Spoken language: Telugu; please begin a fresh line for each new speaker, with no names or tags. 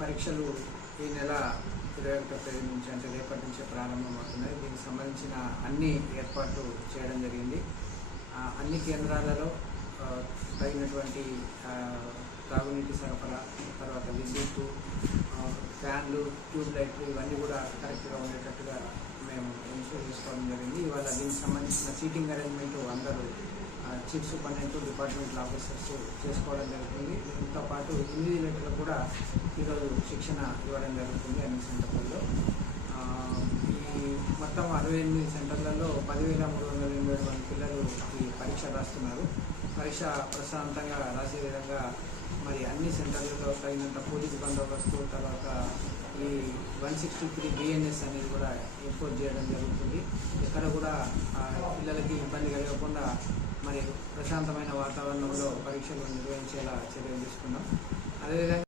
పరీక్షలు ఈ నెల ఇరవై ఒకటో తేదీ నుంచి అంటే రేపటి నుంచే ప్రారంభమవుతున్నాయి. దీనికి సంబంధించిన అన్ని ఏర్పాట్లు చేయడం జరిగింది. అన్ని కేంద్రాలలో తగినటువంటి తాగునీటి సరఫరా తర్వాత విద్యుత్ ఫ్యాన్లు ట్యూబ్ లైట్లు ఇవన్నీ కూడా కరెక్ట్గా ఉండేటట్టుగా మేము ఇన్షూర్ చేసుకోవడం జరిగింది. ఇవాళ దీనికి సంబంధించిన సీటింగ్ అరేంజ్మెంట్ అందరూ చీఫ్ సూపరింటెండెంట్ డిపార్ట్మెంటల్ ఆఫీసర్స్ చేసుకోవడం జరుగుతుంది. దీంతో పాటు ఇన్విజిలేటర్లు కూడా ఈరోజు శిక్షణ ఇవ్వడం జరుగుతుంది అన్ని సెంటర్లలో. ఈ మొత్తం అరవై ఎనిమిది సెంటర్లలో పదివేల మూడు వందల ఎనభై ఏడు మంది పిల్లలు ఈ పరీక్ష రాస్తున్నారు. పరీక్ష ప్రశాంతంగా రాసే విధంగా మరి అన్ని సెంటర్లలో తగినంత పోలీస్ బందోబస్తు తర్వాత ఈ వన్ సిక్స్టీ త్రీ బిఎన్ఎస్ అనేది కూడా ఇంపోర్ట్ చేయడం జరుగుతుంది. ఎక్కడ కూడా పిల్లలకి ఇబ్బంది కలగకుండా మరి ప్రశాంతమైన వాతావరణంలో పరీక్షలు నిర్వహించేలా చర్యలు తీసుకున్నాం. అదేవిధంగా